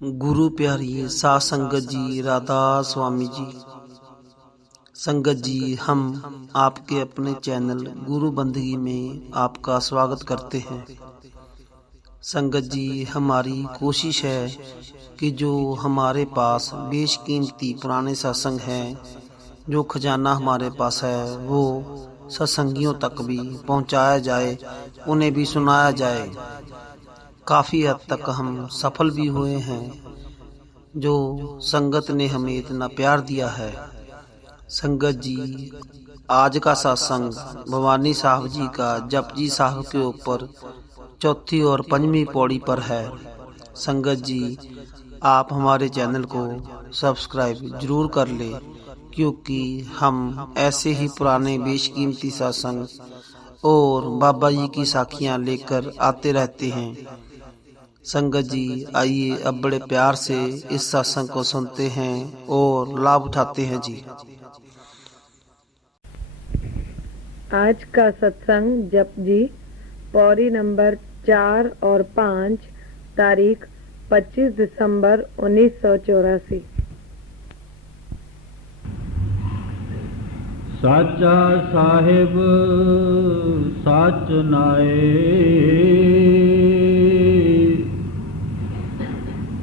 गुरु प्यारी साध संगत जी, राधा स्वामी जी। संगत जी, हम आपके अपने चैनल गुरु बंदगी में आपका स्वागत करते हैं। संगत जी, हमारी कोशिश है कि जो हमारे पास बेशकीमती पुराने सत्संग हैं, जो खजाना हमारे पास है, वो सत्संगियों तक भी पहुंचाया जाए, उन्हें भी सुनाया जाए। काफ़ी हद तक हम सफल भी हुए हैं, जो संगत ने हमें इतना प्यार दिया है। संगत जी, आज का सत्संग भवानी साहब जी का जपजी साहब के ऊपर चौथी और पंजवीं पौड़ी पर है। संगत जी, आप हमारे चैनल को सब्सक्राइब जरूर कर ले, क्योंकि हम ऐसे ही पुराने बेशकीमती सत्संग और बाबा जी की साखियाँ लेकर आते रहते हैं। संगत जी, आइए अब बड़े प्यार से इस सत्संग को सुनते हैं और लाभ उठाते हैं जी। आज का सत्संग जपजी पौड़ी नंबर 4 और 5, तारीख 25 दिसंबर 1984। साचा साहिब साच नाए,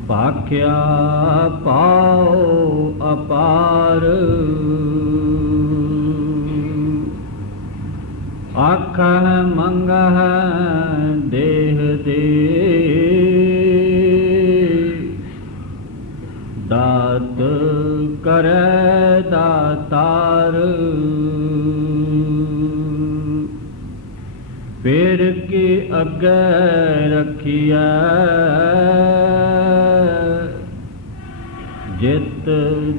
पाख्या पाओ अपार। आखह मंगह देह दे, दात करे दातार। फिर की अगे रखिया, जित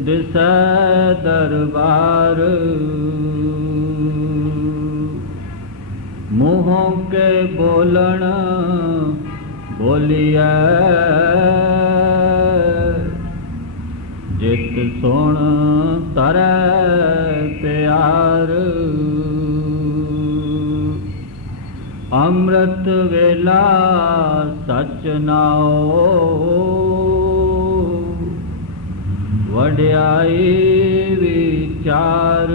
दिसै दरबार। मुँहों के बोलन बोलिया, जित सुन तरै प्यार। अमृत वेला सच नाओ, वड्याई विचार।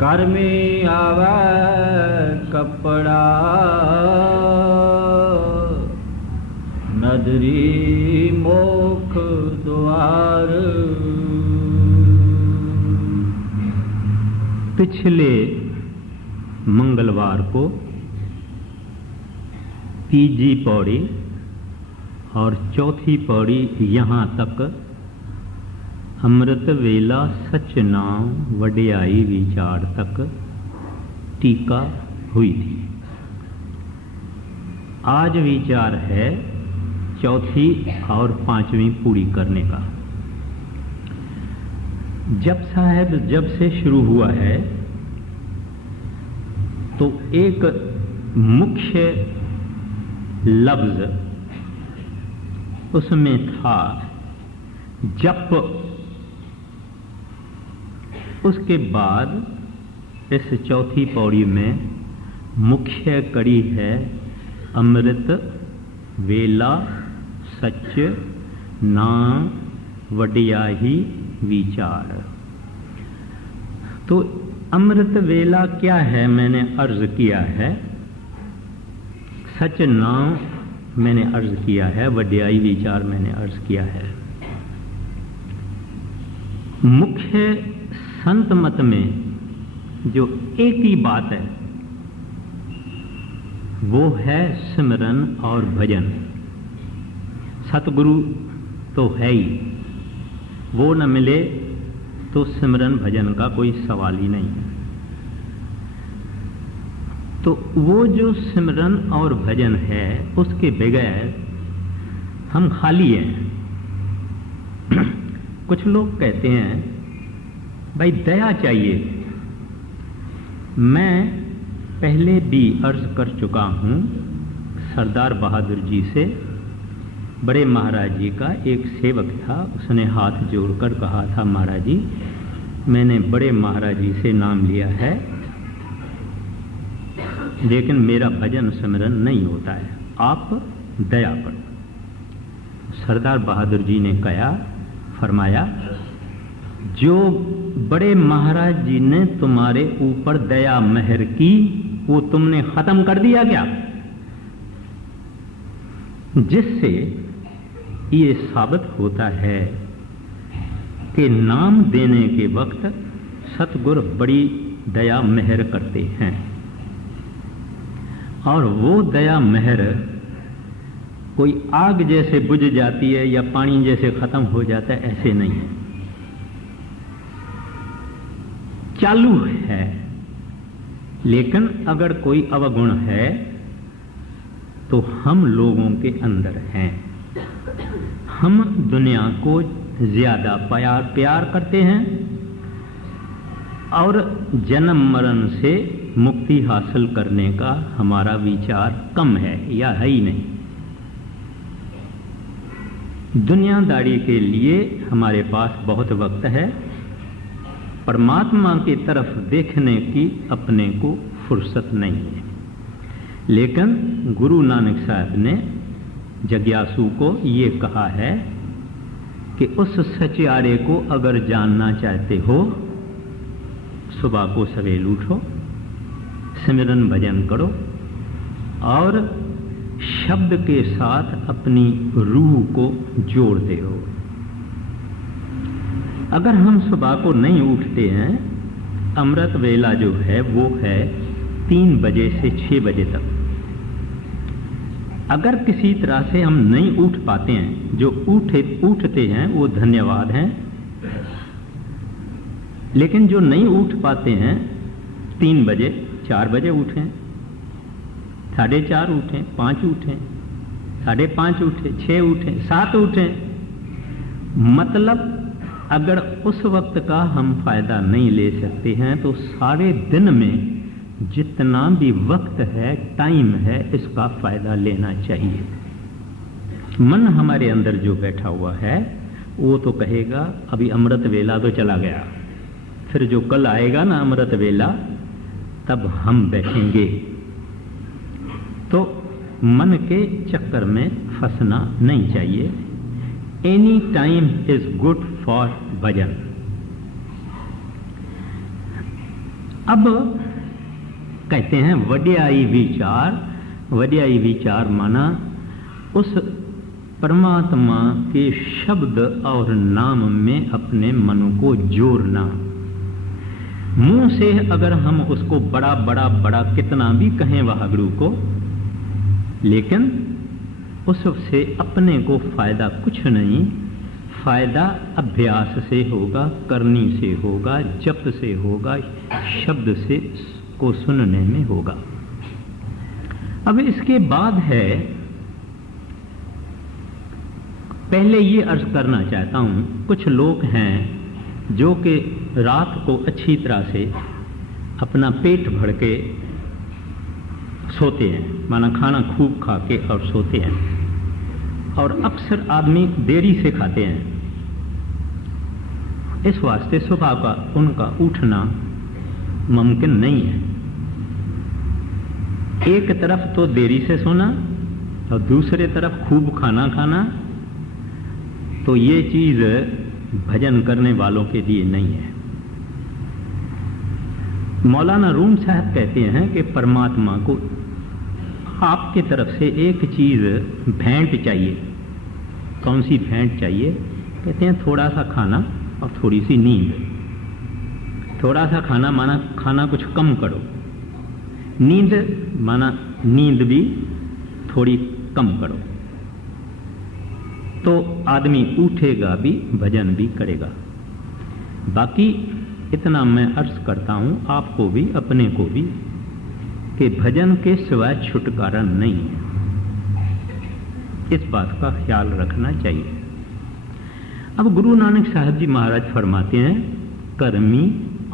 कर्मी आवे कपड़ा, नदरी मोख द्वार। पिछले मंगलवार को तीजी पौड़ी और चौथी पौड़ी यहाँ तक अमृत वेला सच नाम वड्याई विचार तक टीका हुई थी। आज विचार है चौथी और पांचवी पूरी करने का। जप साहब जब से शुरू हुआ है तो एक मुख्य लफ्ज उसमें था जप। उसके बाद इस चौथी पौड़ी में मुख्य कड़ी है अमृत वेला सच नाम वड्याई विचार। तो अमृत वेला क्या है मैंने अर्ज किया है, सच नाम मैंने अर्ज किया है, वड्याई विचार मैंने अर्ज किया है। मुख्य संत मत में जो एक ही बात है वो है सिमरन और भजन। सतगुरु तो है ही, वो न मिले तो सिमरन भजन का कोई सवाल ही नहीं है। तो वो जो सिमरन और भजन है उसके बगैर हम खाली हैं। कुछ लोग कहते हैं भाई दया चाहिए। मैं पहले भी अर्ज कर चुका हूँ सरदार बहादुर जी से। बड़े महाराज जी का एक सेवक था, उसने हाथ जोड़कर कहा था महाराज जी मैंने बड़े महाराज जी से नाम लिया है, लेकिन मेरा भजन सिमरन नहीं होता है, आप दया करो। सरदार बहादुर जी ने कहा, फरमाया, जो बड़े महाराज जी ने तुम्हारे ऊपर दया मेहर की वो तुमने खत्म कर दिया क्या? जिससे ये साबित होता है कि नाम देने के वक्त सतगुरु बड़ी दया मेहर करते हैं, और वो दया मेहर कोई आग जैसे बुझ जाती है या पानी जैसे खत्म हो जाता है, ऐसे नहीं है, चालू है। लेकिन अगर कोई अवगुण है तो हम लोगों के अंदर हैं। हम दुनिया को ज्यादा प्यार करते हैं और जन्म मरण से मुक्ति हासिल करने का हमारा विचार कम है या है ही नहीं। दुनियादारी के लिए हमारे पास बहुत वक्त है, परमात्मा की तरफ देखने की अपने को फुर्सत नहीं है। लेकिन गुरु नानक साहब ने जिज्ञासु को ये कहा है कि उस सच्चारे को अगर जानना चाहते हो, सुबह को सवेल उठो, सिमरन भजन करो और शब्द के साथ अपनी रूह को जोड़ते हो। अगर हम सुबह को नहीं उठते हैं, अमृत वेला जो है वो है 3 बजे से 6 बजे तक। अगर किसी तरह से हम नहीं उठ पाते हैं, जो उठते हैं वो धन्यवाद हैं, लेकिन जो नहीं उठ पाते हैं 3 बजे 4 बजे उठें, 4:30 उठें, 5 उठें, 5:30 उठें, 6 उठें, 7 उठें। मतलब अगर उस वक्त का हम फायदा नहीं ले सकते हैं तो सारे दिन में जितना भी वक्त है, टाइम है, इसका फायदा लेना चाहिए। मन हमारे अंदर जो बैठा हुआ है वो तो कहेगा अभी अमृत वेला तो चला गया, फिर जो कल आएगा ना अमृत वेला तब हम बैठेंगे। तो मन के चक्कर में फंसना नहीं चाहिए। Any time is good for bhajan. अब कहते हैं वड्याई विचार। वड्याई विचार माना उस परमात्मा के शब्द और नाम में अपने मन को जोड़ना। मुंह से अगर हम उसको बड़ा बड़ा बड़ा कितना भी कहें वाहगुरु को, लेकिन उससे अपने को फायदा कुछ नहीं। फायदा अभ्यास से होगा, करनी से होगा, जप से होगा, शब्द से को सुनने में होगा। अब इसके बाद है, पहले ये अर्ज करना चाहता हूं, कुछ लोग हैं जो कि रात को अच्छी तरह से अपना पेट भर के सोते हैं, माना खाना खूब खा के और सोते हैं, और अक्सर आदमी देरी से खाते हैं। इस वास्ते सुबह का उनका उठना मुमकिन नहीं है। एक तरफ तो देरी से सोना और दूसरे तरफ खूब खाना खाना, तो ये चीज भजन करने वालों के लिए नहीं है। मौलाना रूम साहब कहते हैं कि परमात्मा को आपके तरफ से एक चीज भेंट चाहिए। कौन सी भेंट चाहिए? कहते हैं थोड़ा सा खाना और थोड़ी सी नींद। थोड़ा सा खाना माना खाना कुछ कम करो, नींद माना नींद भी थोड़ी कम करो, तो आदमी उठेगा भी, भजन भी करेगा। बाकी इतना मैं अर्ज करता हूं आपको भी अपने को भी कि भजन के सिवाय छुटकारा नहीं है। इस बात का ख्याल रखना चाहिए। अब गुरु नानक साहब जी महाराज फरमाते हैं, कर्मी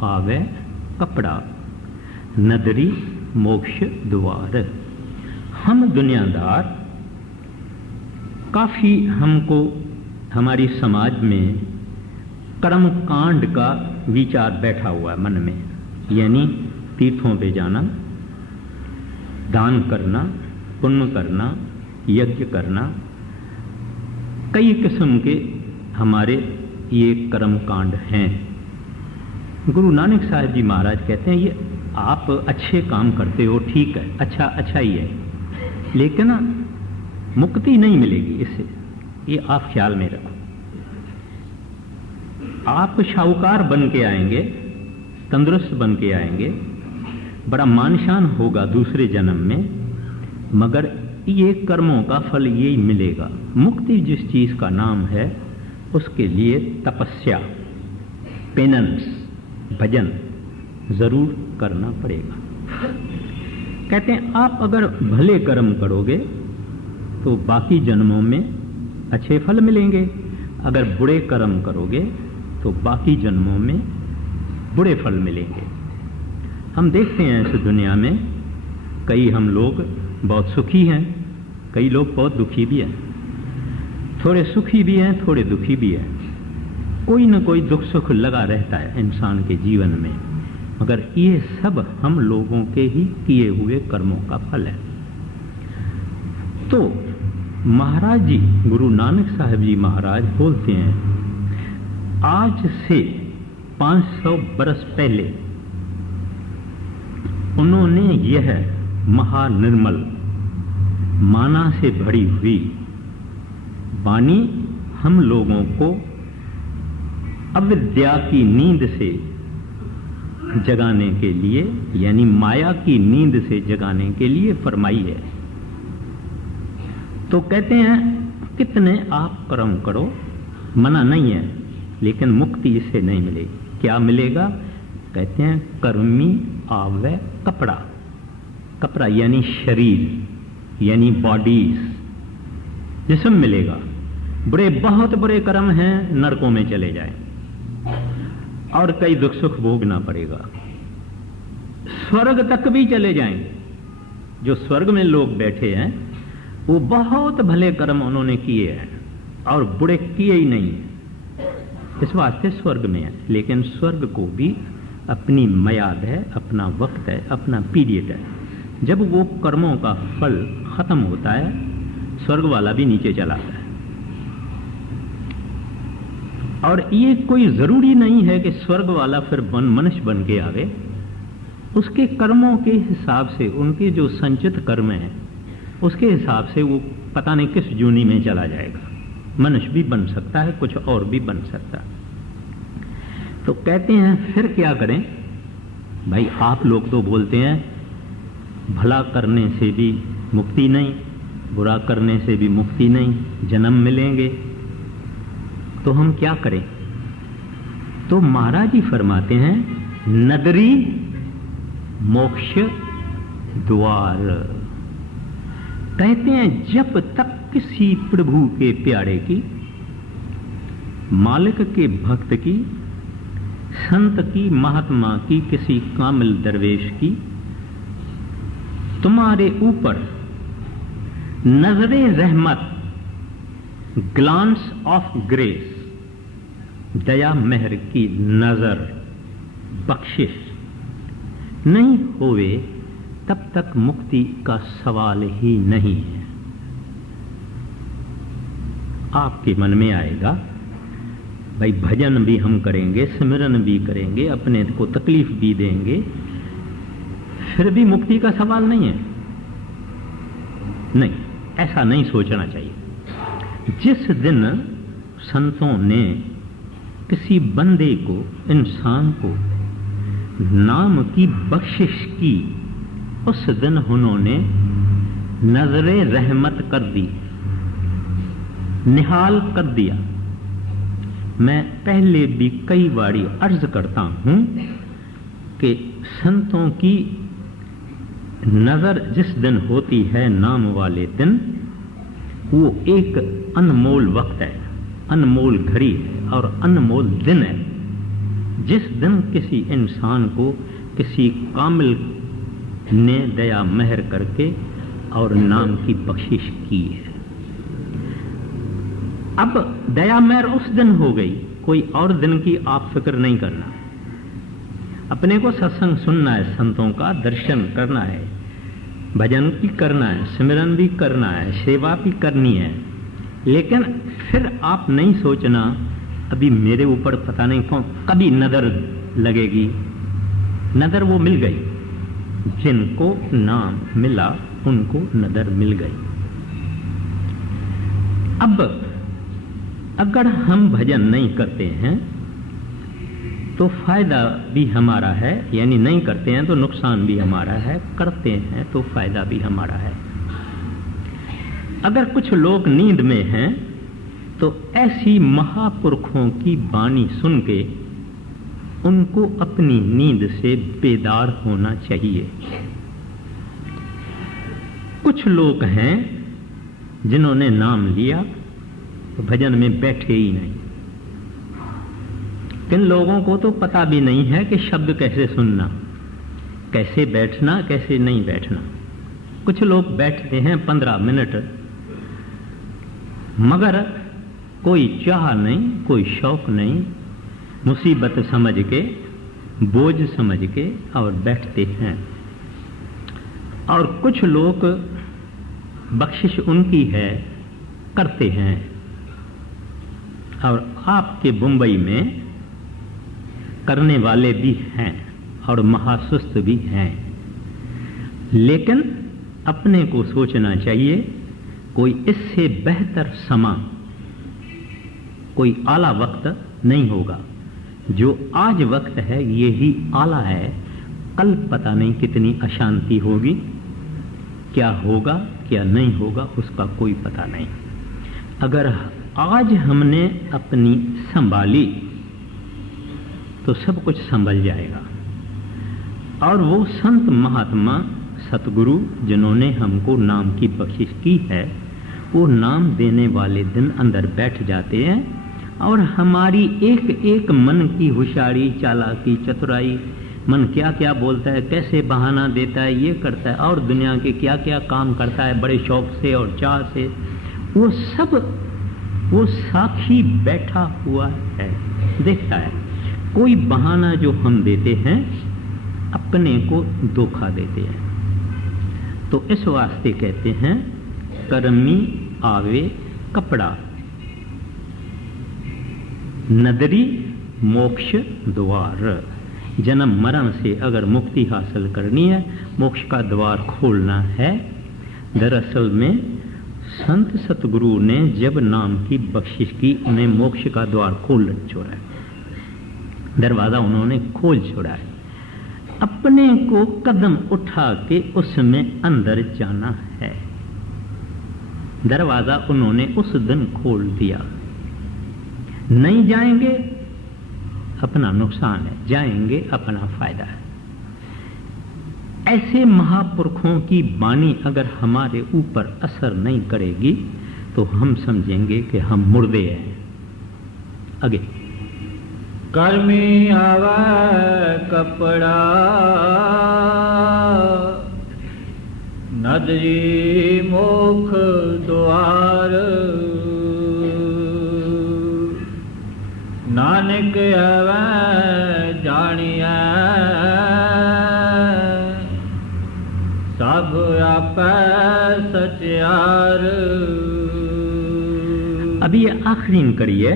आवे कपड़ा, नदरी मोक्ष द्वार। हम दुनियादार काफी, हमको हमारी समाज में कर्म कांड का विचार बैठा हुआ है मन में, यानी तीर्थों पे जाना, दान करना, पुण्य करना, यज्ञ करना, कई किस्म के हमारे ये कर्म कांड हैं। गुरु नानक साहब जी महाराज कहते हैं ये आप अच्छे काम करते हो, ठीक है, अच्छा ही है, लेकिन मुक्ति नहीं मिलेगी इससे, ये आप ख्याल में रखो। आप शाहूकार बन के आएंगे, तंदुरुस्त बन के आएंगे, बड़ा मान शान होगा दूसरे जन्म में, मगर ये कर्मों का फल यही मिलेगा। मुक्ति जिस चीज का नाम है उसके लिए तपस्या, पेनेंस, भजन जरूर करना पड़ेगा। कहते हैं आप अगर भले कर्म करोगे तो बाकी जन्मों में अच्छे फल मिलेंगे, अगर बुरे कर्म करोगे तो बाकी जन्मों में बुरे फल मिलेंगे। हम देखते हैं इस दुनिया में कई हम लोग बहुत सुखी हैं, कई लोग बहुत दुखी भी हैं, थोड़े सुखी भी हैं, थोड़े दुखी भी हैं। कोई न कोई दुख सुख लगा रहता है इंसान के जीवन में, मगर ये सब हम लोगों के ही किए हुए कर्मों का फल है। तो महाराज जी, गुरु नानक साहब जी महाराज बोलते हैं, आज से 500 बरस पहले उन्होंने यह महानिर्मल माना से भरी हुई वाणी हम लोगों को अविद्या की नींद से जगाने के लिए, यानी माया की नींद से जगाने के लिए फरमाई है। तो कहते हैं कितने आप कर्म करो, मना नहीं है, लेकिन मुक्ति इससे नहीं मिलेगी। क्या मिलेगा? कहते हैं कर्मी आवे कपड़ा, कपड़ा यानी शरीर, यानी बॉडीज, जिस्म मिलेगा। बुरे, बहुत बुरे कर्म हैं, नरकों में चले जाएं और कई दुख सुख भोगना पड़ेगा। स्वर्ग तक भी चले जाएंगे। जो स्वर्ग में लोग बैठे हैं वो बहुत भले कर्म उन्होंने किए हैं और बुरे किए ही नहीं है, इस वास्ते स्वर्ग में है। लेकिन स्वर्ग को भी अपनी मयाद है, अपना वक्त है, अपना पीरियड है। जब वो कर्मों का फल खत्म होता है, स्वर्ग वाला भी नीचे चला आता है। और ये कोई जरूरी नहीं है कि स्वर्ग वाला फिर मनुष्य बन के आवे। उसके कर्मों के हिसाब से, उनके जो संचित कर्म हैं उसके हिसाब से वो पता नहीं किस जूनी में चला जाएगा। मनुष्य भी बन सकता है, कुछ और भी बन सकता है। तो कहते हैं फिर क्या करें भाई? आप लोग तो बोलते हैं भला करने से भी मुक्ति नहीं, बुरा करने से भी मुक्ति नहीं, जन्म मिलेंगे, तो हम क्या करें? तो महाराज जी फरमाते हैं नदरी मोक्ष द्वार। कहते हैं जब तक किसी प्रभु के प्यारे की, मालिक के भक्त की, संत की, महात्मा की, किसी कामिल दरवेश की तुम्हारे ऊपर नजरे रहमत, ग्लांस ऑफ ग्रेस, दया मेहर की नजर, बख्शिश नहीं होवे, तब तक मुक्ति का सवाल ही नहीं है। आपके मन में आएगा भाई भजन भी हम करेंगे, सिमरन भी करेंगे, अपने को तकलीफ भी देंगे, फिर भी मुक्ति का सवाल नहीं है। नहीं, ऐसा नहीं सोचना चाहिए। जिस दिन संतों ने किसी बंदे को, इंसान को नाम की बख्शिश की, उस दिन उन्होंने नजरे रहमत कर दी, निहाल कर दिया। मैं पहले भी कई बारी अर्ज करता हूं कि संतों की नजर जिस दिन होती है, नाम वाले दिन, वो एक अनमोल वक्त है, अनमोल घड़ी है और अनमोल दिन है। जिस दिन किसी इंसान को किसी कामिल ने दया मेहर करके और नाम की बख्शिश की है। अब दया मेहर उस दिन हो गई, कोई और दिन की आप फिक्र नहीं करना। अपने को सत्संग सुनना है, संतों का दर्शन करना है, भजन भी करना है, सिमरन भी करना है, सेवा भी करनी है, लेकिन फिर आप नहीं सोचना अभी मेरे ऊपर पता नहीं कौन कभी नजर लगेगी। नजर वो मिल गई, जिनको नाम मिला उनको नजर मिल गई। अब अगर हम भजन नहीं करते हैं तो फायदा भी हमारा है, यानी नहीं करते हैं तो नुकसान भी हमारा है, करते हैं तो फायदा भी हमारा है। अगर कुछ लोग नींद में हैं तो ऐसी महापुरुषों की वाणी सुन के उनको अपनी नींद से बेदार होना चाहिए। कुछ लोग हैं जिन्होंने नाम लिया तो भजन में बैठे ही नहीं। किन लोगों को तो पता भी नहीं है कि शब्द कैसे सुनना, कैसे बैठना, कैसे नहीं बैठना। कुछ लोग बैठते हैं 15 मिनट, मगर कोई चाह नहीं, कोई शौक नहीं, मुसीबत समझ के, बोझ समझ के और बैठते हैं। और कुछ लोग बख्शिश उनकी है, करते हैं। और आपके मुंबई में करने वाले भी हैं और महासुस्त भी हैं, लेकिन अपने को सोचना चाहिए कोई इससे बेहतर समा, कोई आला वक्त नहीं होगा। जो आज वक्त है यही आला है, कल पता नहीं कितनी अशांति होगी, क्या होगा क्या नहीं होगा उसका कोई पता नहीं। अगर आज हमने अपनी संभाली तो सब कुछ संभल जाएगा। और वो संत महात्मा सतगुरु जिन्होंने हमको नाम की बख्शिश की है, वो नाम देने वाले दिन अंदर बैठ जाते हैं और हमारी एक एक मन की होशियारी, चालाकी, चतुराई, मन क्या क्या बोलता है, कैसे बहाना देता है, ये करता है और दुनिया के क्या क्या काम करता है बड़े शौक से और चाह से, वो सब वो साक्षी बैठा हुआ है, देखता है। कोई बहाना जो हम देते हैं अपने को धोखा देते हैं। तो इस वास्ते कहते हैं कर्मी आवे कपड़ा, नदरी मोक्ष द्वार। जन्म मरण से अगर मुक्ति हासिल करनी है, मोक्ष का द्वार खोलना है। दरअसल में संत सतगुरु ने जब नाम की बख्शिश की, उन्हें मोक्ष का द्वार खोल छोड़ा है, दरवाजा उन्होंने खोल छोड़ा है। अपने को कदम उठा के उसमें अंदर जाना है। दरवाजा उन्होंने उस दिन खोल दिया। नहीं जाएंगे अपना नुकसान है, जाएंगे अपना फायदा है। ऐसे महापुरुषों की वाणी अगर हमारे ऊपर असर नहीं करेगी तो हम समझेंगे कि हम मुर्दे हैं। आगे कर्मी आवे कपड़ा, नदरी मोख द्वार। नानक आवे जानिया, सब आपै सचियार। अब ये आखिरी करिए,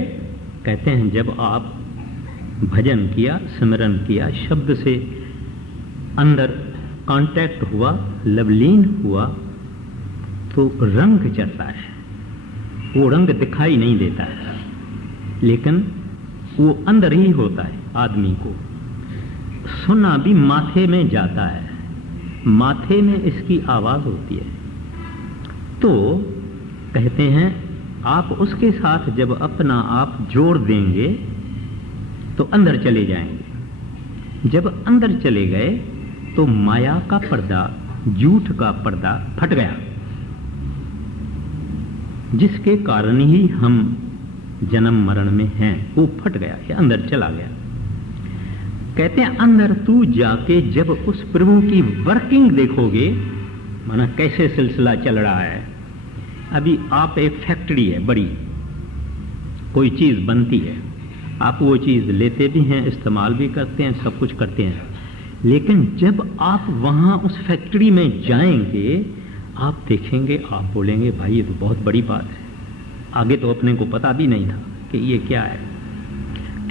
कहते हैं जब आप भजन किया, सिमरन किया, शब्द से अंदर कांटेक्ट हुआ, लवलीन हुआ, तो रंग चढ़ता है। वो रंग दिखाई नहीं देता है, लेकिन वो अंदर ही होता है। आदमी को सुना भी माथे में जाता है, माथे में इसकी आवाज होती है। तो कहते हैं आप उसके साथ जब अपना आप जोड़ देंगे तो अंदर चले जाएंगे। जब अंदर चले गए तो माया का पर्दा, झूठ का पर्दा फट गया, जिसके कारण ही हम जन्म मरण में हैं। वो फट गया, ये अंदर चला गया। कहते हैं अंदर तू जाके जब उस प्रभु की वर्किंग देखोगे, माना कैसे सिलसिला चल रहा है। अभी आप एक फैक्ट्री है बड़ी, कोई चीज बनती है, आप वो चीज लेते भी हैं, इस्तेमाल भी करते हैं, सब कुछ करते हैं, लेकिन जब आप वहां उस फैक्ट्री में जाएंगे, आप देखेंगे, आप बोलेंगे भाई ये तो बहुत बड़ी बात है, आगे तो अपने को पता भी नहीं था कि ये क्या है।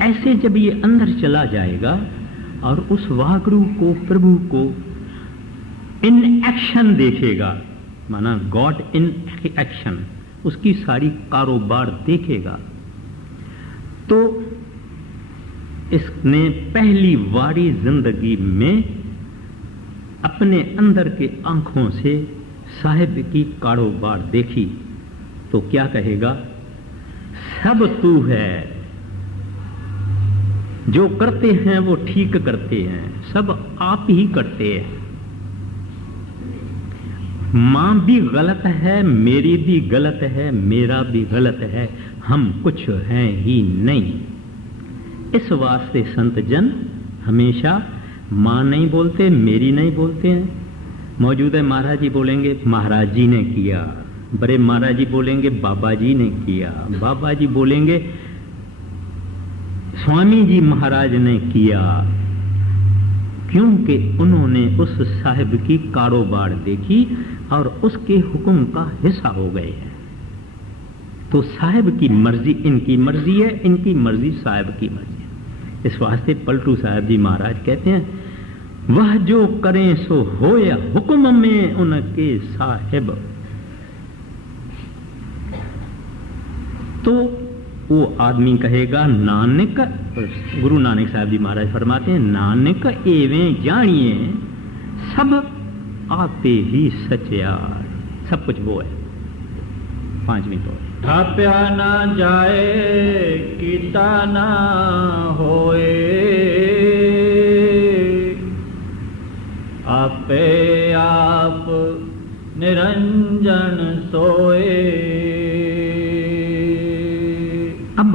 ऐसे जब ये अंदर चला जाएगा और उस वाहगुरु को, प्रभु को इन एक्शन देखेगा, माना गॉड इन एक्शन, उसकी सारी कारोबार देखेगा, तो इसने पहली बारी जिंदगी में अपने अंदर के आंखों से साहिब की कारोबार देखी, तो क्या कहेगा? सब तू है, जो करते हैं वो ठीक करते हैं, सब आप ही करते हैं। मां भी गलत है, मेरी भी गलत है, मेरा भी गलत है, हम कुछ हैं ही नहीं। इस वास्ते संत जन हमेशा मां नहीं बोलते, मेरी नहीं बोलते हैं। मौजूदा महाराज जी बोलेंगे महाराज जी ने किया, बड़े महाराज जी बोलेंगे बाबा जी ने किया, बाबा जी बोलेंगे स्वामी जी महाराज ने किया, क्योंकि उन्होंने उस साहिब की कारोबार देखी और उसके हुक्म का हिस्सा हो गए हैं। तो साहिब की मर्जी इनकी मर्जी है, इनकी मर्जी साहिब की मर्जी है। इस वास्ते पलटू साहिब जी महाराज कहते हैं, वह जो करें सो हो या हुक्म में उनके साहिब। तो वो आदमी कहेगा नानक, गुरु नानक साहब जी महाराज फरमाते हैं, नानक एवें जानिए सब आते ही सचयार। सब कुछ वो है। 5वीं पौड़ी। थाप्या ना जाए कीता ना होए, आपे आप निरंजन सोए। अब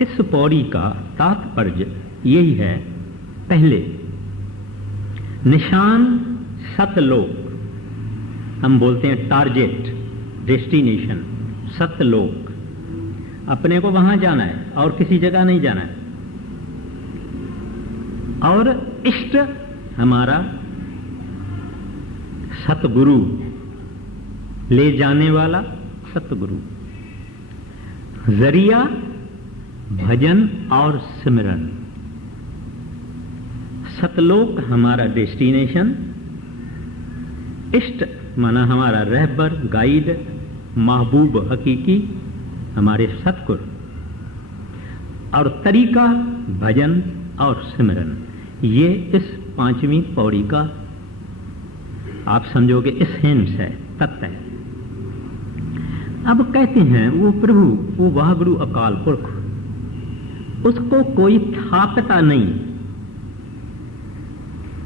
इस पौड़ी का तात्पर्य यही है। पहले निशान सतलोक, हम बोलते हैं टारगेट, डेस्टिनेशन सतलोक, अपने को वहां जाना है और किसी जगह नहीं जाना है। और इष्ट हमारा सतगुरु, ले जाने वाला सतगुरु। जरिया भजन और सिमरन। सतलोक हमारा डेस्टिनेशन, इष्ट माना हमारा रहबर, गाइड, महबूब हकीकी हमारे सतगुरु, और तरीका भजन और सिमरन। ये इस 5वीं पौड़ी का आप समझोगे एसेंस है, तत्व है। अब कहते हैं वो प्रभु, वो वाहगुरु अकाल पुरख, उसको कोई थापता नहीं।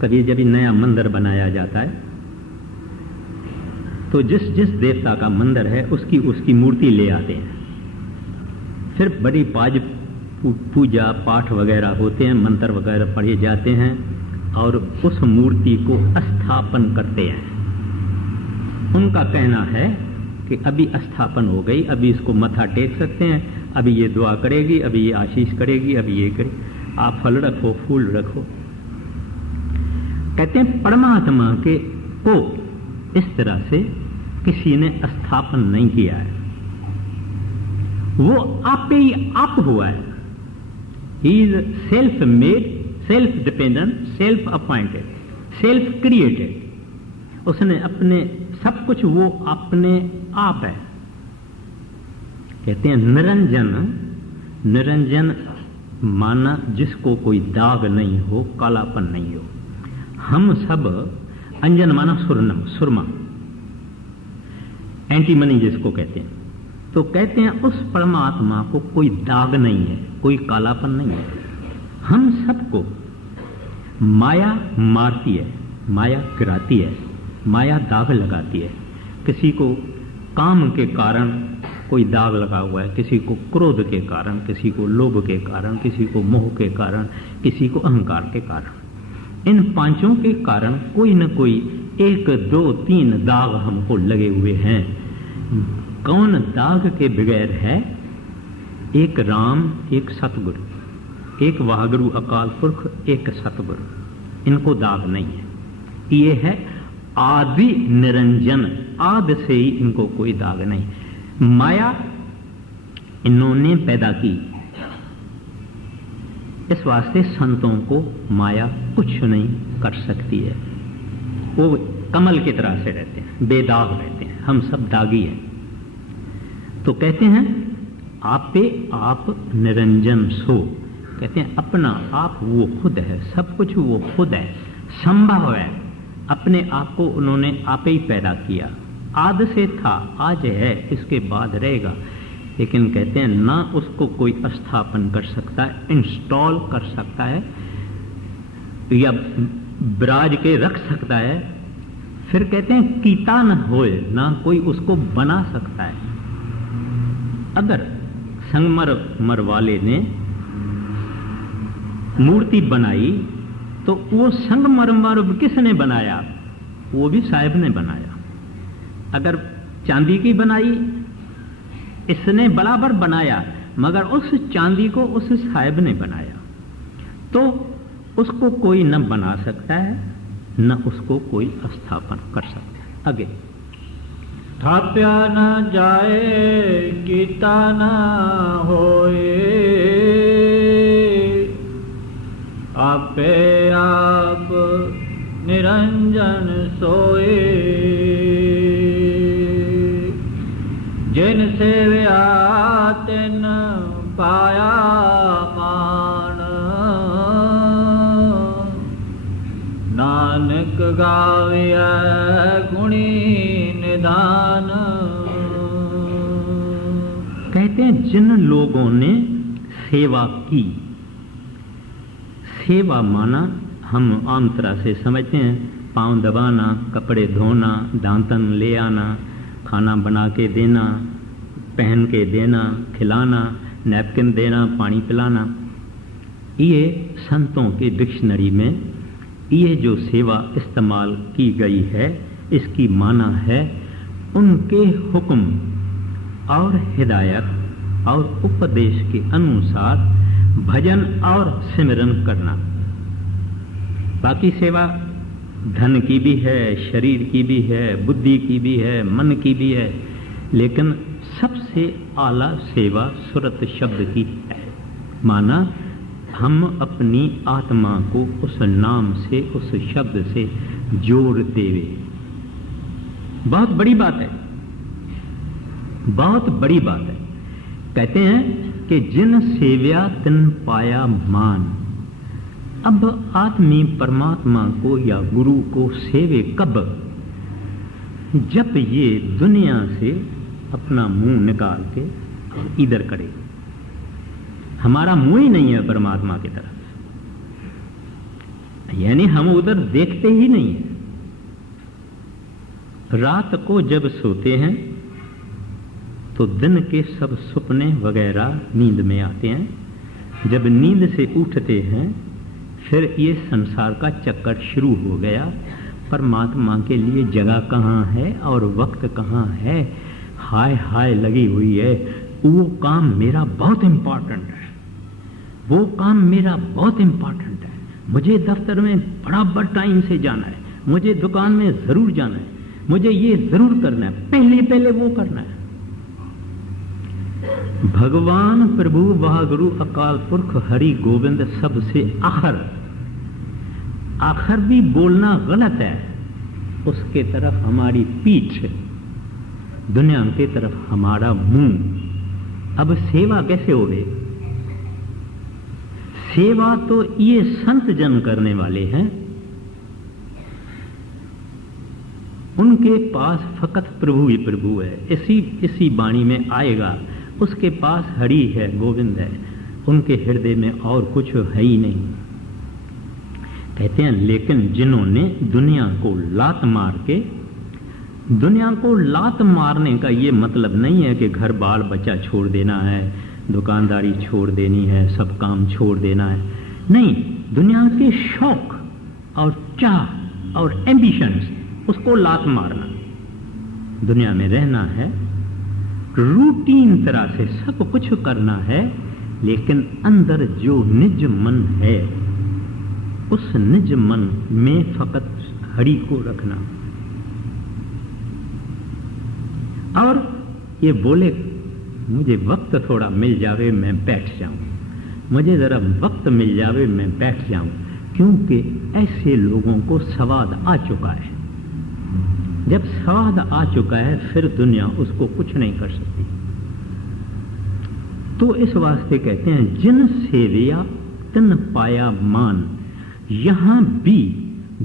कभी जब नया मंदिर बनाया जाता है तो जिस जिस देवता का मंदिर है उसकी मूर्ति ले आते हैं, फिर बड़ी पूजा पाठ वगैरह होते हैं, मंत्र वगैरह पढ़े जाते हैं और उस मूर्ति को स्थापन करते हैं। उनका कहना है कि अभी स्थापन हो गई, अभी इसको मथा टेक सकते हैं, अभी ये दुआ करेगी, अभी ये आशीष करेगी, अभी ये करे, आप फल रखो, फूल रखो। कहते हैं परमात्मा के को इस तरह से किसी ने स्थापन नहीं किया है, वो आप पे ही आप हुआ है। He is self made, self dependent, self appointed, self created. उसने अपने सब कुछ वो अपने आप है। कहते हैं निरंजन, निरंजन माना जिसको कोई दाग नहीं हो, कालापन नहीं हो। हम सब, अंजन माना सुरनम, सुरमा, एंटीमनी जिसको कहते हैं। तो कहते हैं उस परमात्मा को कोई दाग नहीं है, कोई कालापन नहीं है। हम सबको माया मारती है, माया गिराती है, माया दाग लगाती है। किसी को काम के कारण कोई दाग लगा हुआ है, किसी को क्रोध के कारण, किसी को लोभ के कारण, किसी को मोह के कारण, किसी को अहंकार के कारण। इन पांचों के कारण कोई न कोई 1, 2, 3 दाग हमको लगे हुए हैं। कौन दाग के बगैर है? एक राम, एक सतगुरु, एक वाहगुरु अकाल पुरख, एक सतगुरु। इनको दाग नहीं है। ये है आदि निरंजन, आदि से ही इनको कोई दाग नहीं। माया इन्होंने पैदा की, इस वास्ते संतों को माया कुछ नहीं कर सकती है। वो कमल की तरह से रहते हैं, बेदाग रहते हैं, हम सब दागी हैं। तो कहते हैं आपे आप निरंजन सो, कहते हैं अपना आप वो खुद है, सब कुछ वो खुद है, संभव है। अपने आप को उन्होंने आप ही पैदा किया, आदि से था, आज है, इसके बाद रहेगा। लेकिन कहते हैं ना उसको कोई स्थापन कर सकता है, इंस्टॉल कर सकता है या विराज के रख सकता है। फिर कहते हैं कीता न होए, ना कोई उसको बना सकता है। अगर संगमरमर वाले ने मूर्ति बनाई तो वो संगमरमर किसने बनाया? वो भी साहिब ने बनाया। अगर चांदी की बनाई, इसने बराबर बनाया, मगर उस चांदी को उस साहिब ने बनाया। तो उसको कोई न बना सकता है, न उसको कोई स्थापन कर सकता है। आगे थाप्या न जाए कीता न होए, आपे आप निरंजन सोए। जिन सेव्या तिन पाया मान, नानक गाविया गुणी निदान। कहते हैं जिन लोगों ने सेवा की, सेवा माना हम आम तरह से समझते हैं पांव दबाना, कपड़े धोना, दांतन ले आना, खाना बना के देना, पहन के देना, खिलाना, नैपकिन देना, पानी पिलाना। ये संतों के डिक्शनरी में ये जो सेवा इस्तेमाल की गई है, इसकी माना है उनके हुक्म और हिदायत और उपदेश के अनुसार भजन और सिमरन करना। बाकी सेवा धन की भी है, शरीर की भी है, बुद्धि की भी है, मन की भी है, लेकिन सबसे आला सेवा सुरत शब्द की है। माना हम अपनी आत्मा को उस नाम से, उस शब्द से जोड़ देवे। बहुत बड़ी बात है, बहुत बड़ी बात है। कहते हैं कि जिन सेव्या तिन पाया मान। अब आदमी परमात्मा को या गुरु को सेवे कब? जब ये दुनिया से अपना मुंह निकाल के इधर करे। हमारा मुंह ही नहीं है परमात्मा की तरफ, यानी हम उधर देखते ही नहीं है। रात को जब सोते हैं तो दिन के सब सपने वगैरह नींद में आते हैं। जब नींद से उठते हैं फिर ये संसार का चक्कर शुरू हो गया। परमात्मा के लिए जगह कहाँ है और वक्त कहाँ है, हाय हाय लगी हुई है। वो काम मेरा बहुत इम्पोर्टेंट है, वो काम मेरा बहुत इम्पोर्टेंट है, मुझे दफ्तर में बराबर टाइम से जाना है, मुझे दुकान में जरूर जाना है, मुझे ये जरूर करना है, पहले पहले वो करना है। भगवान प्रभु वाहगुरु अकाल पुरख हरि गोविंद सबसे आखिर, आखिर भी बोलना गलत है। उसके तरफ हमारी पीठ, दुनिया की तरफ हमारा मुंह। अब सेवा कैसे हो गई? सेवा तो ये संत जन करने वाले हैं, उनके पास फकत प्रभु ही प्रभु है। इसी वाणी में आएगा, उसके पास हरि है, गोविंद है, उनके हृदय में और कुछ है ही नहीं। कहते हैं लेकिन जिन्होंने दुनिया को लात मार के, दुनिया को लात मारने का ये मतलब नहीं है कि घर बाल बच्चा छोड़ देना है, दुकानदारी छोड़ देनी है, सब काम छोड़ देना है। नहीं, दुनिया के शौक और चाह और एम्बिशंस, उसको लात मारना। दुनिया में रहना है, रूटीन तरह से सब कुछ करना है, लेकिन अंदर जो निज मन है उस निज मन में फकत हरि को रखना। और ये बोले मुझे वक्त थोड़ा मिल जावे मैं बैठ जाऊं, मुझे जरा वक्त मिल जावे मैं बैठ जाऊं, क्योंकि ऐसे लोगों को स्वाद आ चुका है। जब स्वाद आ चुका है फिर दुनिया उसको कुछ नहीं कर सकती। तो इस वास्ते कहते हैं जिन सेविया तिन पाया मान। यहां भी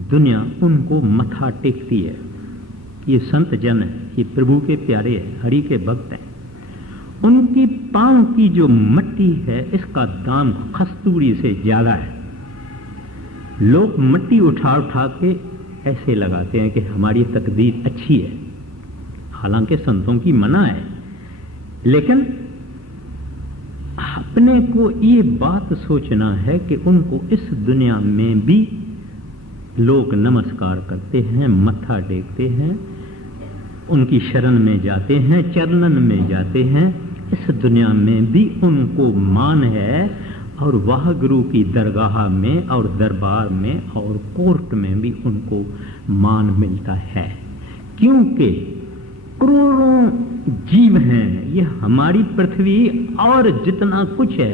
दुनिया उनको मथा टेकती है। ये संत जन है, ये प्रभु के प्यारे हैं, हरि के भक्त हैं। उनकी पांव की जो मट्टी है इसका दाम कस्तूरी से ज्यादा है। लोग मट्टी उठा उठा के ऐसे लगाते हैं कि हमारी तकदीर अच्छी है, हालांकि संतों की मना है, लेकिन अपने को ये बात सोचना है कि उनको इस दुनिया में भी लोग नमस्कार करते हैं, मत्था टेकते हैं, उनकी शरण में जाते हैं, चरणन में जाते हैं। इस दुनिया में भी उनको मान है और वाह गुरु की दरगाह में और दरबार में और कोर्ट में भी उनको मान मिलता है, क्योंकि करोड़ों जीव हैं। ये हमारी पृथ्वी और जितना कुछ है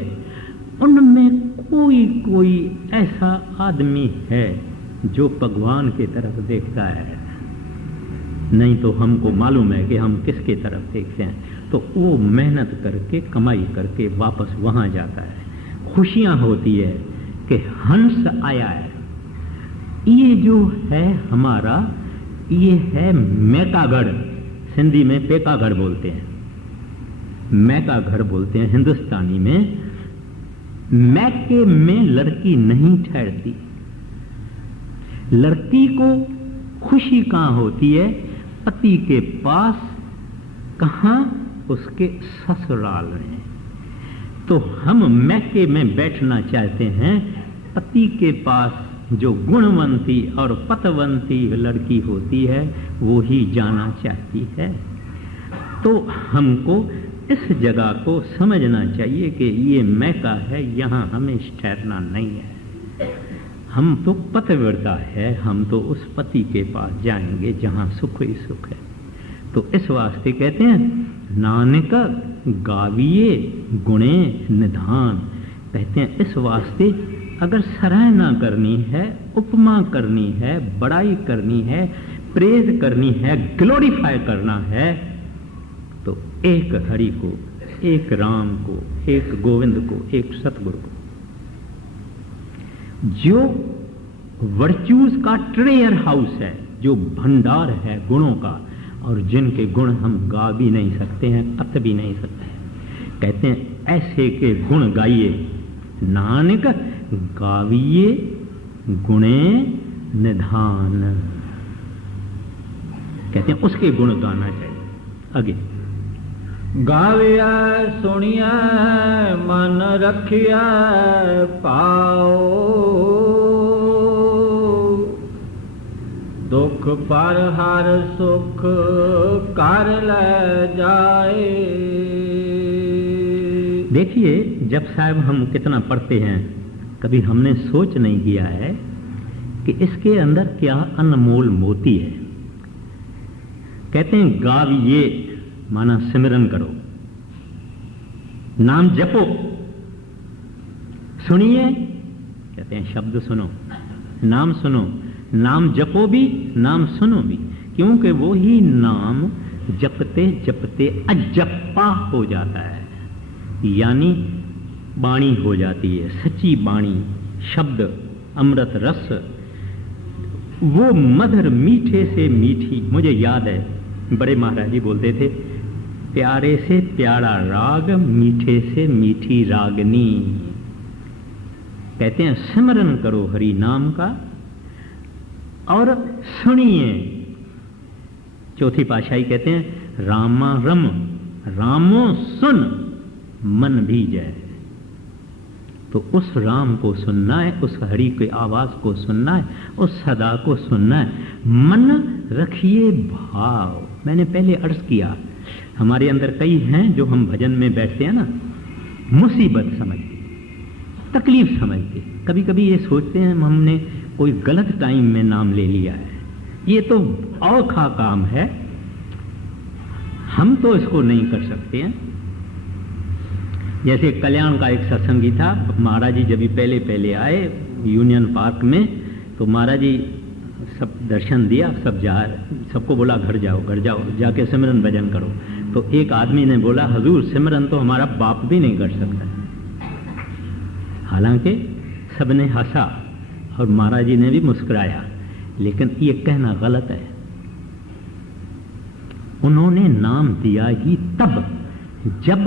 उनमें कोई कोई ऐसा आदमी है जो भगवान की तरफ देखता है। नहीं तो हमको मालूम है कि हम किसके तरफ देखते हैं, तो वो मेहनत करके कमाई करके वापस वहां जाता है। खुशियां होती है कि हंस आया है। ये जो है हमारा, ये है मैकागढ़, सिंधी में पेकागढ़ बोलते हैं, मैकागढ़ बोलते हैं हिंदुस्तानी में। मैके में लड़की नहीं ठहरती। लड़की को खुशी कहां होती है? पति के पास। कहां? उसके ससुराल में। तो हम मैके में बैठना चाहते हैं। पति के पास जो गुणवंती और पतवंती लड़की होती है वो ही जाना चाहती है। तो हमको इस जगह को समझना चाहिए कि ये मैका है, यहाँ हमें ठहरना नहीं है। हम तो पतिव्रता है, हम तो उस पति के पास जाएंगे जहाँ सुख ही सुख है। तो इस वास्ते कहते हैं नानक गाविये गुणे निधान। कहते हैं इस वास्ते अगर सराहना करनी है, उपमा करनी है, बड़ाई करनी है, प्रेज करनी है, ग्लोरीफाई करना है, तो एक हरि को, एक राम को, एक गोविंद को, एक सतगुरु को, जो वर्च्यूज का ट्रेयर हाउस है, जो भंडार है गुणों का, और जिनके गुण हम गा भी नहीं सकते हैं, कत भी नहीं सकते हैं। कहते हैं ऐसे के गुण गाइए। नानक गाविये गुणे निधान। कहते हैं उसके गुण गाना चाहिए। आगे गाविया सुनिया मन रखिया पाओ, दुख पर हर सुख कर ले जाए। देखिए जब साहब हम कितना पढ़ते हैं, कभी हमने सोच नहीं किया है कि इसके अंदर क्या अनमोल मोती है। कहते हैं गाविये माना सिमरन करो, नाम जपो। सुनिए, कहते हैं शब्द सुनो, नाम सुनो, नाम जपो भी, नाम सुनो भी, क्योंकि वो ही नाम जपते जपते अजप्पा हो जाता है, यानी बाणी हो जाती है, सच्ची बाणी, शब्द, अमृत रस, वो मधुर मीठे से मीठी। मुझे याद है बड़े महाराज जी बोलते थे, प्यारे से प्यारा राग, मीठे से मीठी रागनी। कहते हैं सिमरन करो हरि नाम का और सुनिए। चौथी पातशाही कहते हैं रामा रम, रामो सुन मन भी जय। तो उस राम को सुनना है, उस हरि के आवाज को सुनना है, उस सदा को सुनना है। मन रखिए भाव। मैंने पहले अर्ज किया, हमारे अंदर कई हैं जो हम भजन में बैठते हैं ना, मुसीबत समझ के, तकलीफ समझ के, कभी कभी ये सोचते हैं हमने कोई गलत टाइम में नाम ले लिया है, ये तो औखा काम है, हम तो इसको नहीं कर सकते हैं। जैसे कल्याण का एक सत्संगी था, महाराज जी जब भी पहले पहले आए यूनियन पार्क में, तो महाराज जी सब दर्शन दिया, सबको बोला घर जाओ जाके सिमरन भजन करो। तो एक आदमी ने बोला, हजूर सिमरन तो हमारा बाप भी नहीं कर सकता। हालांकि सबने हंसा और महाराज जी ने भी मुस्कुराया, लेकिन ये कहना गलत है। उन्होंने नाम दिया ही तब जब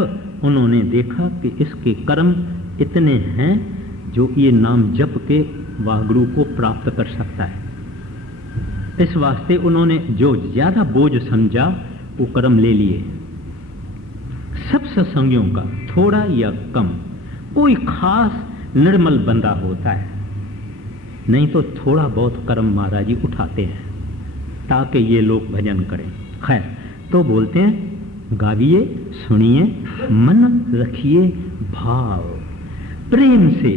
उन्होंने देखा कि इसके कर्म इतने हैं जो ये नाम जप के वाहगुरु को प्राप्त कर सकता है। इस वास्ते उन्होंने जो ज्यादा बोझ समझा वो कर्म ले लिए। सब सत्संगियों का थोड़ा या कम कोई खास निर्मल बंदा होता है, नहीं तो थोड़ा बहुत कर्म महाराज जी उठाते हैं ताकि ये लोग भजन करें। खैर, तो बोलते हैं गाविए, सुनिए, मन रखिए भाव, प्रेम से,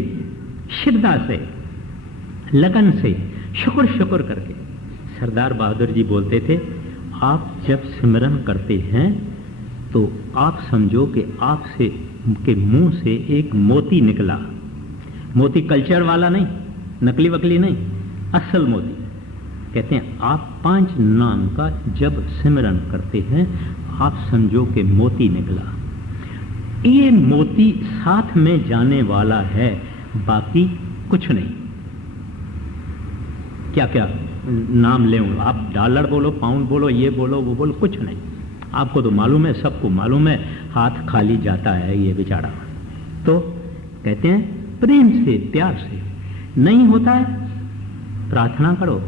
श्रद्धा से, लगन से, शुक्र करके। सरदार बहादुर जी बोलते थे, आप जब सिमरन करते हैं तो आप समझो कि आपसे के मुंह से एक मोती निकला। मोती कल्चर वाला नहीं, नकली वकली नहीं, असल मोती। कहते हैं आप 5 नाम का जब सिमरन करते हैं, आप समझो कि मोती निकला। ये मोती साथ में जाने वाला है, बाकी कुछ नहीं। क्या क्या नाम ले, आप डॉलर बोलो, पाउंड बोलो, ये बोलो, वो बोलो, कुछ नहीं। आपको तो मालूम है, सबको मालूम है, हाथ खाली जाता है ये बेचारा। तो कहते हैं प्रेम से, प्यार से। नहीं होता है, प्रार्थना करो,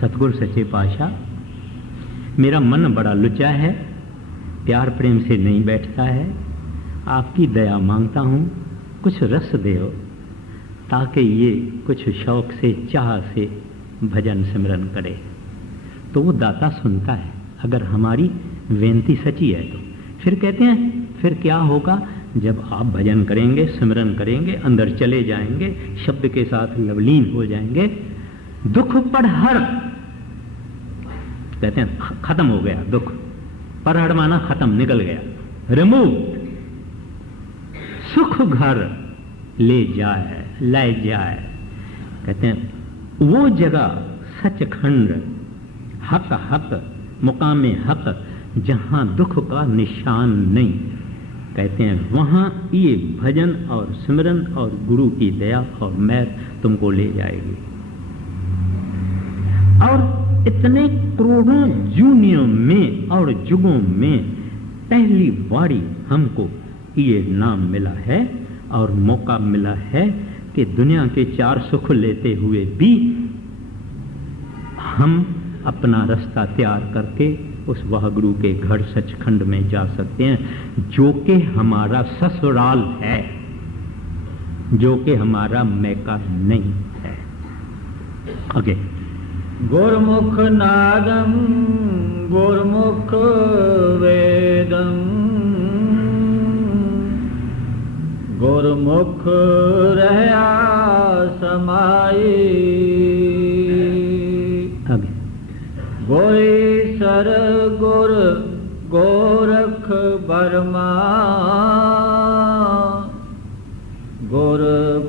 सतगुरु सच्चे पातशाह मेरा मन बड़ा लुचा है, प्यार प्रेम से नहीं बैठता है, आपकी दया मांगता हूँ, कुछ रस दो ताकि ये कुछ शौक से, चाह से भजन सिमरन करे। तो वो दाता सुनता है, अगर हमारी बेनती सच्ची है तो। फिर कहते हैं फिर क्या होगा, जब आप भजन करेंगे, सिमरन करेंगे, अंदर चले जाएंगे, शब्द के साथ लवलीन हो जाएंगे, दुख पड़हर, कहते हैं खत्म हो गया दुख। पड़हर माना खत्म, निकल गया, रिमूव। सुख घर ले जाए, कहते हैं वो जगह सचखंड, हक मुकामे हक, जहां दुख का निशान नहीं। कहते हैं वहां ये भजन और सिमरन और गुरु की दया और मेहर तुमको ले जाएगी। और इतने करोड़ों जूनियों में और जुगों में पहली बारी हमको ये नाम मिला है और मौका मिला है कि दुनिया के 4 सुख लेते हुए भी हम अपना रास्ता तैयार करके उस वह गुरु के घर सचखंड में जा सकते हैं, जो कि हमारा ससुराल है, जो कि हमारा मैका नहीं है। आगे गुरमुख नादम गुरमुख वेदम गुरमुख रहया समाई। आगे गोई सर गुर गोरख बर्मा गुर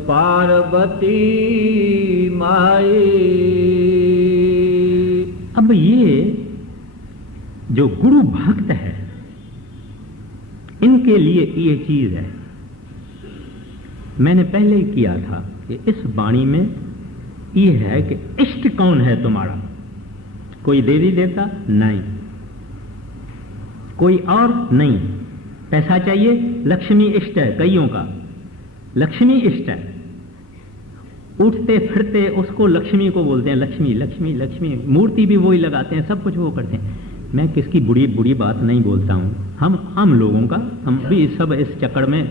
पार्वती माई। अब ये जो गुरु भक्त है, इनके लिए ये चीज है। मैंने पहले ही किया था कि इस वाणी में ये है कि इष्ट कौन है तुम्हारा। कोई देवी देवता नहीं, कोई और नहीं। पैसा चाहिए, लक्ष्मी इष्ट है कईयों का, लक्ष्मी इष्ट है। उठते फिरते उसको लक्ष्मी को बोलते हैं, लक्ष्मी लक्ष्मी लक्ष्मी। मूर्ति भी वही लगाते हैं, सब कुछ वो करते हैं। मैं किसकी बुरी बात नहीं बोलता हूँ, हम आम लोगों का, हम भी सब इस चक्कर में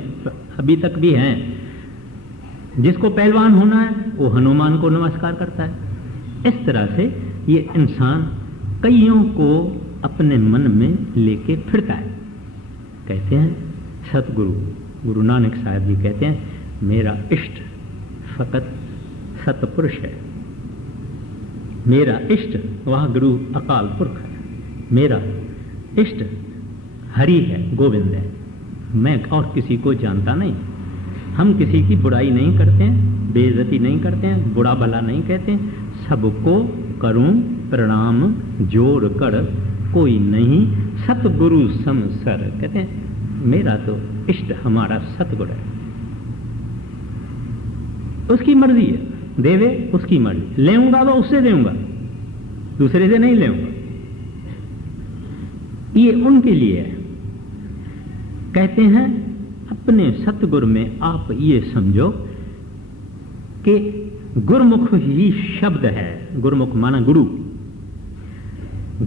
अभी तक भी हैं। जिसको पहलवान होना है वो हनुमान को नमस्कार करता है। इस तरह से ये इंसान कईयों को अपने मन में लेके फिरता है। कहते हैं सतगुरु गुरु नानक साहब जी कहते हैं, मेरा इष्ट फकत सतपुरुष है। मेरा इष्ट वह गुरु अकाल पुरख है। मेरा इष्ट हरि है, गोविंद है। मैं और किसी को जानता नहीं। हम किसी की बुराई नहीं करते हैं, बेइज्जती नहीं करते हैं, बुरा भला नहीं कहते हैं। सबको करूं प्रणाम जोड़ कर, कोई नहीं सतगुरु समसर। कहते हैं मेरा तो इष्ट हमारा सतगुरु है। उसकी मर्जी है, देवे उसकी मर्जी। लेऊंगा तो उससे देऊंगा, दूसरे से नहीं लेऊंगा। ये उनके लिए है। कहते हैं अपने सतगुरु में आप ये समझो कि गुरुमुख ही शब्द है। गुरुमुख माना गुरु।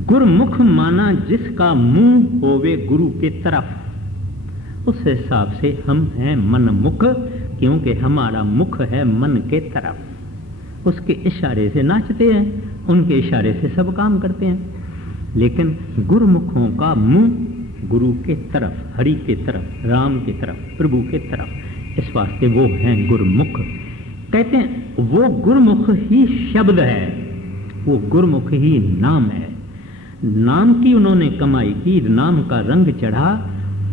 गुरुमुख माना जिसका मुंह होवे गुरु के तरफ। उस हिसाब से हम हैं मनमुख, क्योंकि हमारा मुख है मन के तरफ। उसके इशारे से नाचते हैं, उनके इशारे से सब काम करते हैं। लेकिन गुरुमुखों का मुंह गुरु के तरफ, हरि के तरफ, राम के तरफ, प्रभु के तरफ। इस वास्ते वो हैं गुरुमुख। कहते हैं वो गुरुमुख ही शब्द है, वो गुरुमुख ही नाम है। नाम की उन्होंने कमाई की, नाम का रंग चढ़ा।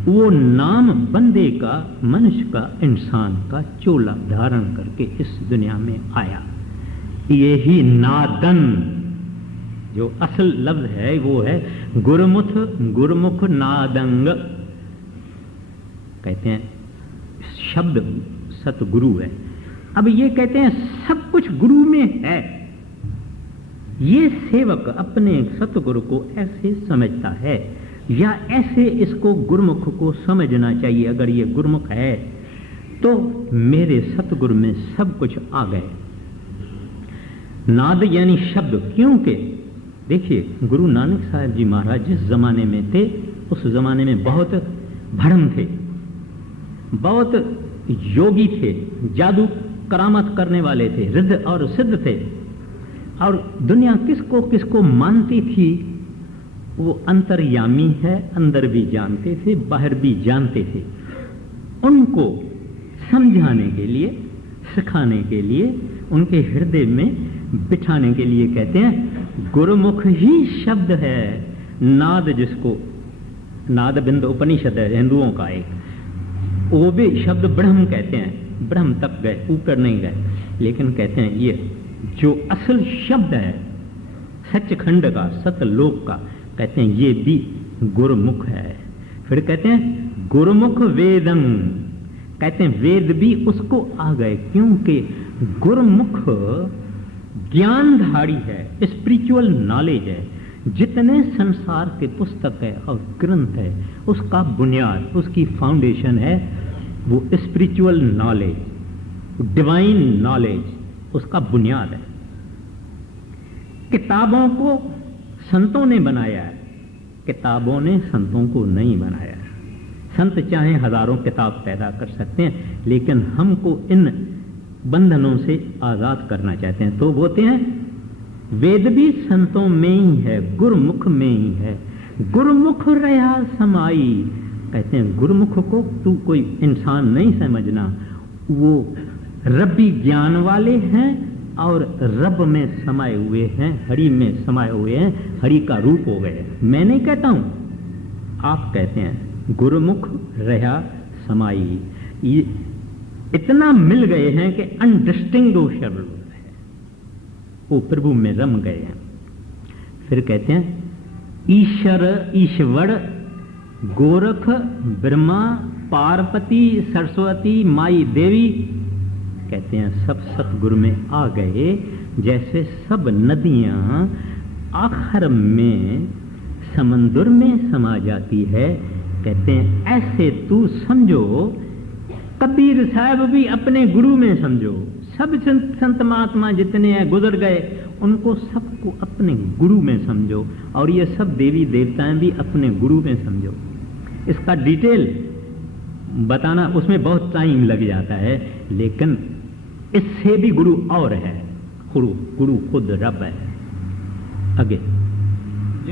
वो नाम बंदे का, मनुष्य का, इंसान का चोला धारण करके इस दुनिया में आया। ये ही नादन, जो असल लफ्ज है वो है गुरुमुख। गुरुमुख नादंग कहते हैं। शब्द सतगुरु है। अब ये कहते हैं सब कुछ गुरु में है। ये सेवक अपने सतगुरु को ऐसे समझता है, या ऐसे इसको गुरुमुख को समझना चाहिए। अगर ये गुरुमुख है तो मेरे सतगुरु में सब कुछ आ गए। नाद यानी शब्द। क्योंकि देखिए गुरु नानक साहब जी महाराज जिस जमाने में थे, उस जमाने में बहुत भ्रम थे, बहुत योगी थे, जादू करामत करने वाले थे, रिद्ध और सिद्ध थे। और दुनिया किसको किसको मानती थी, वो अंतर्यामी है, अंदर भी जानते थे, बाहर भी जानते थे। उनको समझाने के लिए, सिखाने के लिए, उनके हृदय में बिठाने के लिए कहते हैं गुरुमुख ही शब्द है। नाद, जिसको नाद बिंद उपनिषद है हिंदुओं का एक, वो भी शब्द ब्रह्म कहते हैं। ब्रह्म तक गए, ऊपर नहीं गए, लेकिन कहते हैं ये जो असल शब्द है सचखंड का, सतलोक का, कहते हैं ये भी गुरुमुख है। फिर कहते हैं गुरुमुख वेदं, कहते हैं वेद भी उसको आ गए, क्योंकि गुरुमुख ज्ञानधारी है, स्पिरिचुअल नॉलेज है। जितने संसार के पुस्तक है और ग्रंथ है, उसका बुनियाद, उसकी फाउंडेशन है वो स्पिरिचुअल नॉलेज, डिवाइन नॉलेज, उसका बुनियाद है। किताबों को संतों ने बनाया है, किताबों ने संतों को नहीं बनाया है। संत चाहे हजारों किताब पैदा कर सकते हैं, लेकिन हमको इन बंधनों से आजाद करना चाहते हैं। तो बोलते हैं वेद भी संतों में ही है, गुरुमुख में ही है। गुरुमुख रहा समाई, कहते हैं गुरुमुख को तू कोई इंसान नहीं समझना, वो रब्बी ज्ञान वाले हैं और रब में समाये हुए हैं, हरि में समाये हुए हैं, हरि का रूप हो गए। मैं नहीं कहता हूं, आप कहते हैं गुरुमुख रहा समाई। ये इतना मिल गए हैं कि अनडिस्टिंग्विशेबल है, वो प्रभु में रम गए हैं। फिर कहते हैं ईश्वर गोरख ब्रह्मा पार्वती सरस्वती माई देवी, कहते हैं सब सतगुरु में आ गए। जैसे सब नदियां आखिर में समंदर में समा जाती है, कहते हैं ऐसे तू समझो। कबीर साहब भी अपने गुरु में समझो। सब संत महात्मा जितने हैं गुजर गए, उनको सबको अपने गुरु में समझो। और ये सब देवी देवताएं भी अपने गुरु में समझो। इसका डिटेल बताना उसमें बहुत टाइम लग जाता है, लेकिन इससे भी गुरु और है। गुरु खुद रब है। आगे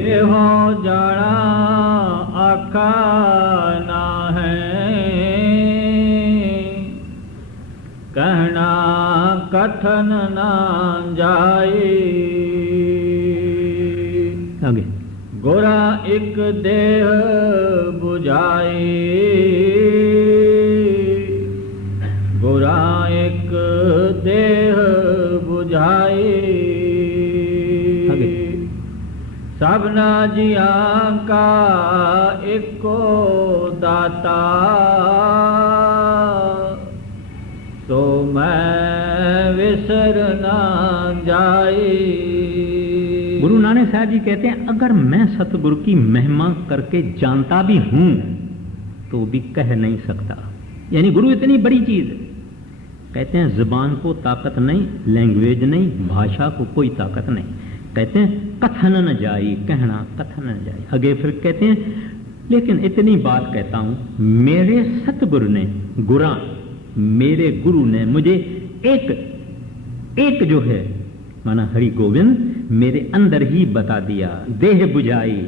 ये हो जड़ा आका ना है, कहना कथन ना जाए। आगे। गोरा एक देह बुझाए, गोरा एक देह बुझाए। आगे। सबना जिया का एको दाता, तो मैं विसर ना जाए। गुरु नानक साहब जी कहते हैं अगर मैं सतगुरु की महिमा करके जानता भी हूं तो भी कह नहीं सकता। यानी गुरु इतनी बड़ी चीज है। कहते हैं जुबान को ताकत नहीं, लैंग्वेज नहीं, भाषा को कोई ताकत नहीं। कहते हैं कथन न जाई, कहना कथन न जाई। आगे फिर कहते हैं लेकिन इतनी बात कहता हूं, मेरे सतगुरु ने गुरा, मेरे गुरु ने मुझे एक जो है माना हरि गोविंद मेरे अंदर ही बता दिया। देह बुझाई,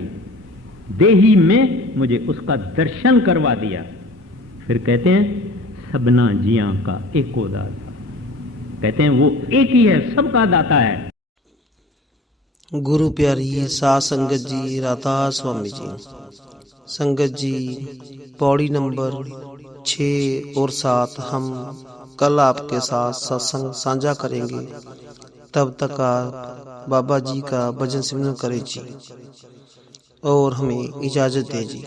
देही में मुझे उसका दर्शन करवा दिया। फिर कहते हैं सबना जिया का एको दाता। कहते हैं वो एक ही है, सबका दाता है। गुरु प्यारी साध संगत जी, राधा स्वामी जी। संगत जी, पौड़ी नंबर 6 और 7 हम कल आपके साथ सत्संग साझा करेंगे। तब तक आप बाबा जी का भजन सिमरन करें जी और हमें इजाजत दे जी।